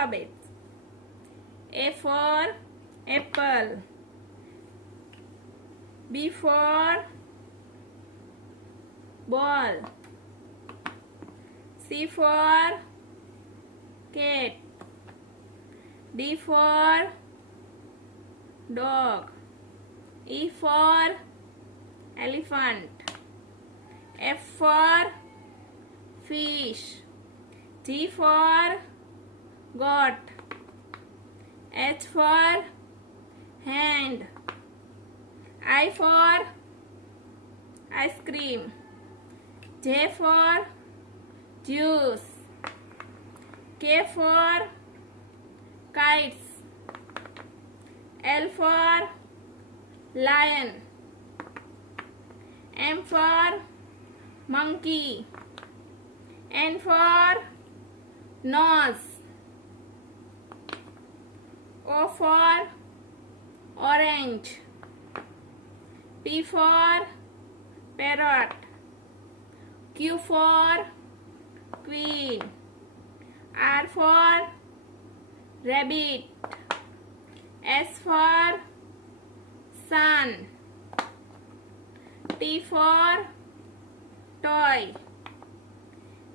alphabets. A for apple. B for ball. C for cat. D for dog. E for elephant. F for fish. G for goat. H for hand. I for ice cream. J for juice. K for kites. L for lion. M for monkey. N for nose. O for orange. P for parrot. Q for queen. R for rabbit. S for sun. T for toy.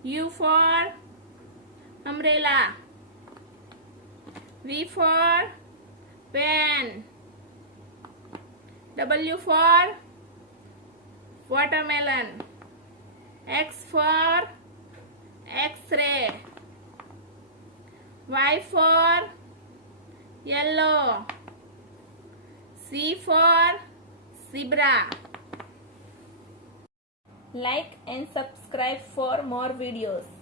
U for umbrella. V for pen. W for watermelon. X for X-ray. Y for yellow. C for zebra. Like and subscribe for more videos.